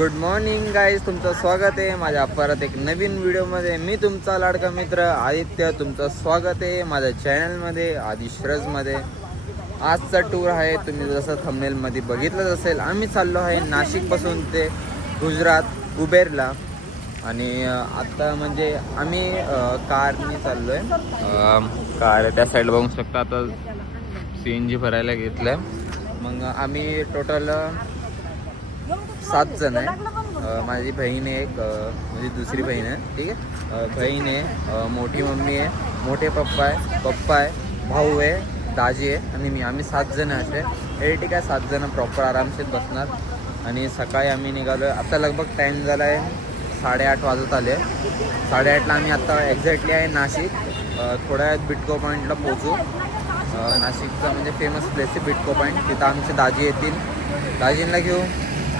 Good morning guys, तुमचं स्वागत आहे माझ्या परत एक नवीन व्हिडिओमध्ये. मी तुमचा लाडका मित्र आदित्य, तुमचं स्वागत आहे माझ्या चॅनलमध्ये आदिश्रजमध्ये. आजचा टूर आहे, तुम्ही जसं थंबनेलमध्ये बघितलंच असेल. आम्ही चाललो आहे नाशिकपासून ते गुजरात कुबेरला. आणि आत्ता म्हणजे आम्ही कारने चाललो आहे. कार त्या साईड बघू शकता. आता CNG भरायला घेतलं आहे. मग आम्ही टोटल 7 जण आहे. माझी बहीण आहे, एक म्हणजे दुसरी बहीण आहे, ठीक आहे. बहीण आहे, मोठी मम्मी आहे, मोठे पप्पा आहे, भाऊ आहे, दाजी आहे आणि मी. आम्ही 7 जण असे. ठीक आहे, 7 जण प्रॉपर आरामशीर बसणार. आणि सकाळी आम्ही निघालो आहे. आता लगभग टाईम झाला आहे 8:30 वाजत आले. 8:30ला आम्ही आत्ता एक्झॅक्टली आहे नाशिक. थोड्या वेळात बिटको पॉईंटला पोचू. नाशिकचा म्हणजे फेमस प्लेस आहे बिटको पॉईंट. तिथं आमचे दाजी येतील, दाजींना घेऊ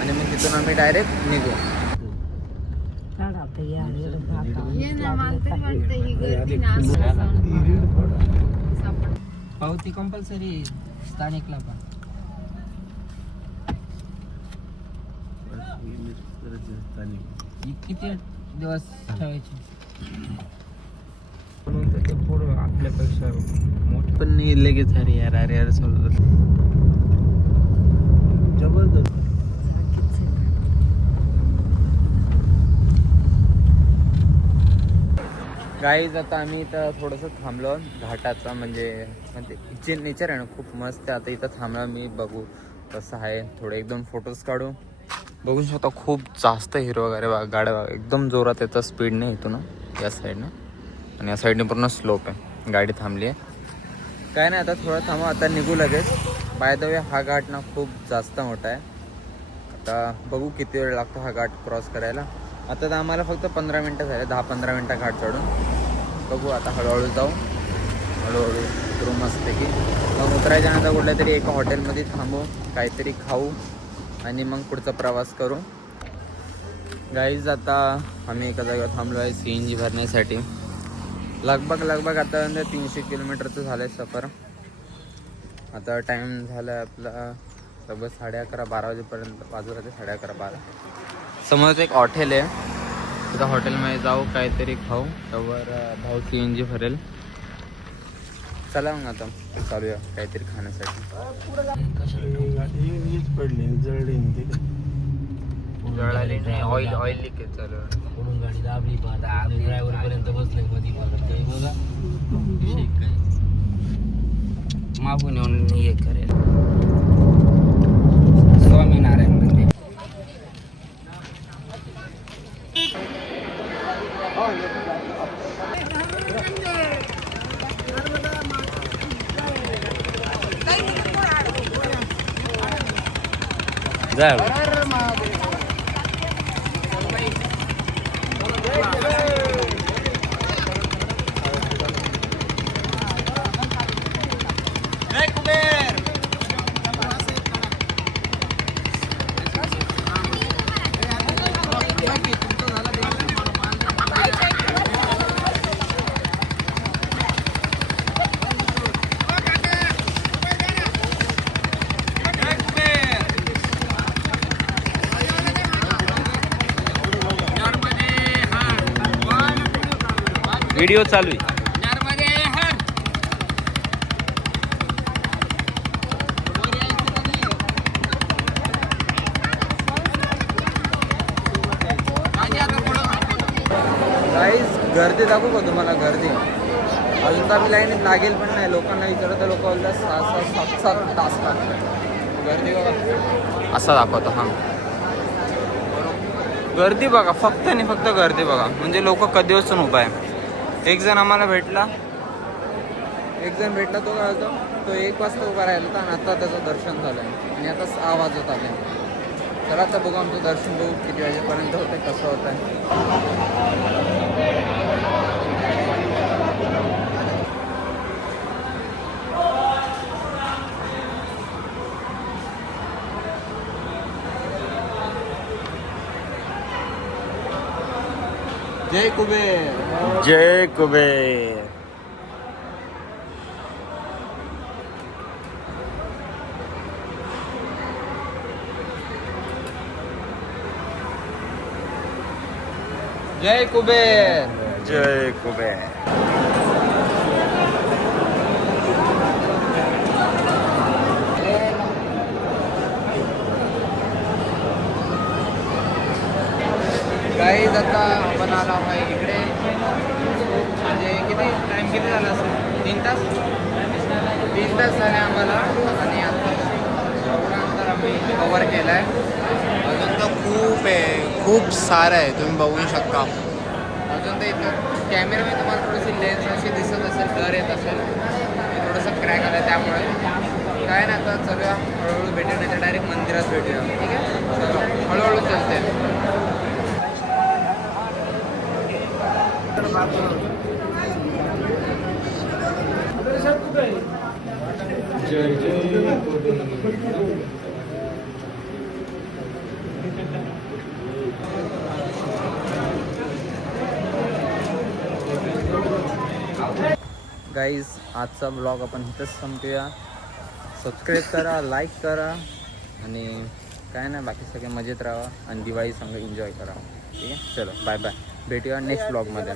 आणि मग तिथून आम्ही डायरेक्ट निघू. पावती कंपल्सरी स्थानिकला पण. किती दिवस ठेवायचे? ते पुढं आपल्यापेक्षा मोठे पण नाही लगेच. अरे यार सोडत जबरदस्त. गाईज आता आम्ही इथं थोडंसं थांबलो घाटाचा म्हणजे इथे नेचर आहे ना, खूप मस्त आहे. आता इथं थांबला मी, बघू कसं आहे. थोडे 1-2 फोटोज काढू. बघू शकता खूप जास्त हिरो वगैरे गाड्या एकदम जोरात येतं स्पीडने इथून या साईडनं. आणि या साईडने पूर्ण स्लोप आहे. गाडी थांबली आहे. काय नाही, आता थोडं थांबू, आता निघू लगेच. बाय द वे हा घाट ना खूप जास्त मोठा आहे. आता बघू किती वेळ लागतो हा घाट क्रॉस करायला. आता तर आम्हाला फक्त 15 मिनटं झाले, 10-15 मिनटं घाट चढून. बघू आता हळूहळू जाऊ, हळूहळू उतरू मस्तपैकी. मग उतरायच्या नंतर कुठल्या तरी एका हॉटेलमध्ये थांबू, काहीतरी खाऊ आणि मग पुढचा प्रवास करू. गाईज आता आम्ही एका जागेवर थांबलो आहे CNG भरण्यासाठी. लगभग आता 300 किलोमीटरचं झालं आहे सफर. आता टाईम झाला आहे आपला लगभग 11:30-12 वाजेपर्यंत. वाजू राहते 11:30-12. समोरच एक हॉटेल आहे, तिथं हॉटेलमध्ये जाऊ, काहीतरी खाऊ. त्यावर भाऊ CNG भरेल. चला मग आता चालूया काहीतरी खाण्यासाठी. जळाली नाही, ऑइल लिकेज चालू आहे. पुढून गाडी दाबली, ड्रायव्हर पर्यंत बसले मध्ये बघा विषय काय. मागून येऊन हे करेल. स्वामीनारायण मंदिर. व्हिडिओ चालू आहे. गाईज गर्दी दाखवू का तुम्हाला? गर्दी अजून तर आम्ही लाईनीत लागेल पण नाही. लोकांना विचारलं तर लोक बोलतात 6-7 तास लागतात. गर्दी बघा, असा दाखवतो. हां, गर्दी बघा, फक्त आणि फक्त गर्दी बघा. म्हणजे लोक कधी वाजून उभा आहे. एक जण भेटला तो काय होतो, तो 1 वाजता उभा राहिला होता आणि आता त्याचं दर्शन झालं आहे. आणि आता 6 वाजत आले. चला आता बघू आमचं दर्शन, बघू किती वाजेपर्यंत होतं, कसं होतं आहे. जय कुबेर, जय कुबेर. जय कुबेर. जय कुबेर. गाईज आता आपण आलो आहे इकडे. म्हणजे किती टाइम किती झाला असेल? 3 तास 3 तास झाले आम्हाला. आणि आता एवढं अंतर आम्ही कवर केलं आहे. अजून तर खूप आहे, खूप सारं आहे, तुम्ही बघू शकता. अजून तर इथं कॅमेरामध्ये तुम्हाला थोडीशी लेन्स अशी दिसत असेल, डर येत असेल. मी थोडंसं क्रॅक आलं त्यामुळे काय नाही. आता चलूया, हळूहळू भेटूया, नाही तर डायरेक्ट मंदिरात भेटूया. ठीक आहे, चलो हळूहळू चलते. गाईज आजचा ब्लॉग आपण इथंच संपूया. सबस्क्राईब करा, लाईक करा आणि काय नाही बाकी सगळे मजेत राहा आणि दिवाळी संग एन्जॉय करा. ठीक आहे, चलो बाय बाय. भेटूया नेक्स्ट ब्लॉगमध्ये.